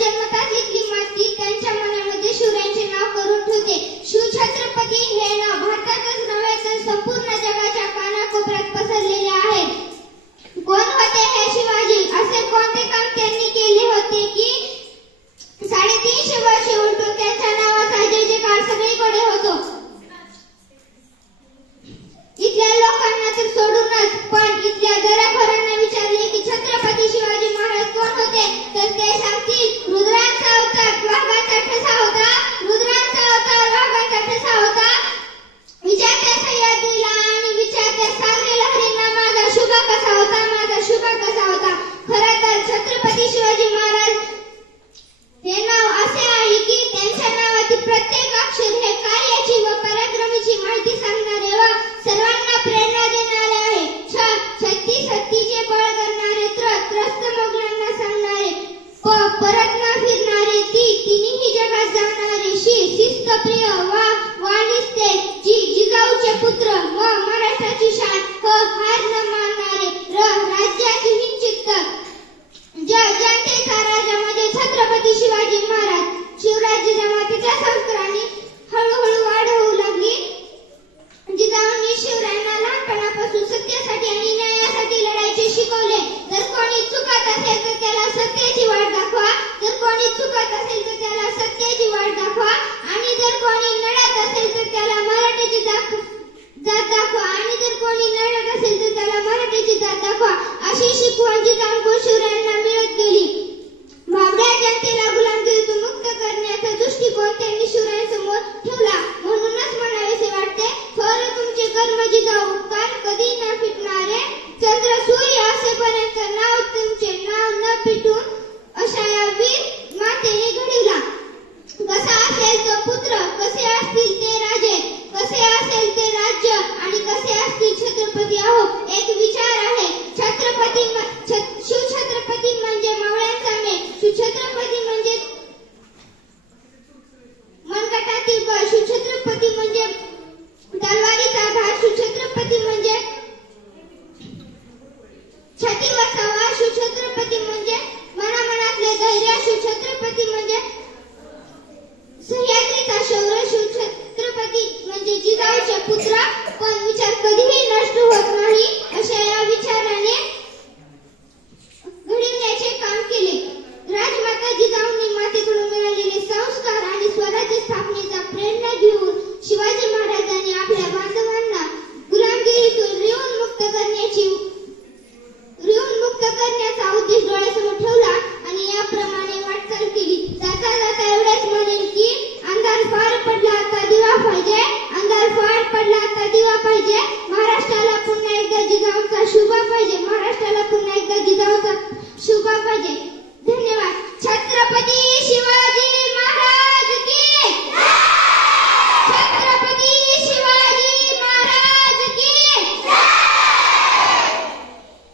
जन्मताच इथली माती त्यांच्या मनामध्ये शिवरायांचे नाव करून ठेवते. शिवछत्रपती हे नाव भारतातच नव्हे तर संपूर्ण जगाच्या कानाकोपऱ्यात पसरलेले आहे. कोण होते हे शिवाजी? असे कोणते काम त्यांनी केले होते की 350 वर्षे उलटून त्यांच्या नावाचा जय जयकार सगळीकडे होतो? इथल्या लोकांना तर सोडूनच, पण इथल्या दऱ्याखोरांना विचारले की छत्रपती शिवाजी महाराज कोण होते, तर ते सांगतील रुद्रांचा अवतार वाघाचा ठसा होता, रुद्रांचा अवतार वाघाचा ठसा होता. विचारत्या सह्याद्रीला आणि विचारत्या सागरी लहरींना माझा शुभा कसा होता, माझा शुभा कसा होता. खरं तर छत्रपती शिवाजी महाराज हे नाव असे आहे की त्यांच्या नावातील प्रत्येक अक्षर हे कार्याची व पराक्रमीची माहिती सांगणारे व सर्वांना प्रेरणा देणारे आहे. छत्ती सत्तीचे बळ करणारे, त्रस्त मोगलांना सांगणारे, परत न फिरणारे, तिन्ही जगात जाणारे, शिस्तप्रिय वाणिस्ते, जिजाऊचे पुत्र, महाराष्ट्राची शान, हार न मानणारे, राज्याची हिंचित जनतेचा राजा म्हणजे छत्रपती शिवाजी महाराज. शिवराज्य जमातीच्या संस्काराने हळूहळू वाढ होऊ लागली. जिजाऊंनी शिवरायांना लहानपणापासून सत्यासाठी आणि न्यायासाठी लढायचे शिकवले. जर कोणी चुकत असेल तर त्याला सत्याची वाट दाखवा, जर कोणी चुकत असेल तर त्याला सत्याची वाट दाखवा, आणि जर कोणी नडत असेल तर त्याला मराठीची जात दाखवा, आणि जर कोणी नडत असेल तर त्याला मराठीची जात दाखवा. अशी शिकवण जिजाऊंकडून शिवरायांना मिळत गेली. भाबड्या जनतेला गुलामगिरीतून मुक्त करण्याचा दृष्टिकोन त्यांनी शिवरायांसमोर ठेवला. म्हणूनच म्हणावेसे वाटते, थोर तुमचे कर्म जिजाऊ, कान कधी न फिटणारे, चंद्र सूर्य असेपर्यंत नाव तुमचे नाव न फिटून अशा या वीर मातेने घडविला. कसा असेल तो पुत्र, कसे असतील ते राजे, कसे असेल ते राज्य, आणि कसे असतील छत्रपती. अहो, एक विचार आहे. शिवछत्रपती म्हणजे मावळ्यांचा मेळ, शिवछत्रपती म्हणजे मनगटातील बळ, शिवछत्रपती म्हणजे तलवारीचा धार, शिवछत्रपती म्हणजे छातीवरचा वार, शिवछत्रपती म्हणजे मनामनातले धैर्य, शिवछत्रपती म्हणजे सह्याद्रीचा शौर्य, शिवछत्रपती म्हणजे जिजाऊचे पुत्र. पण विचार कधीही नष्ट होत नाही, अशा या विचाराने घडविण्याचे काम केले. राजमाता जिजाऊंनी मातेकडून मिळालेले संस्कार आणि स्वराज्य स्थापनेचा प्रेरणा घेऊन शिवाजी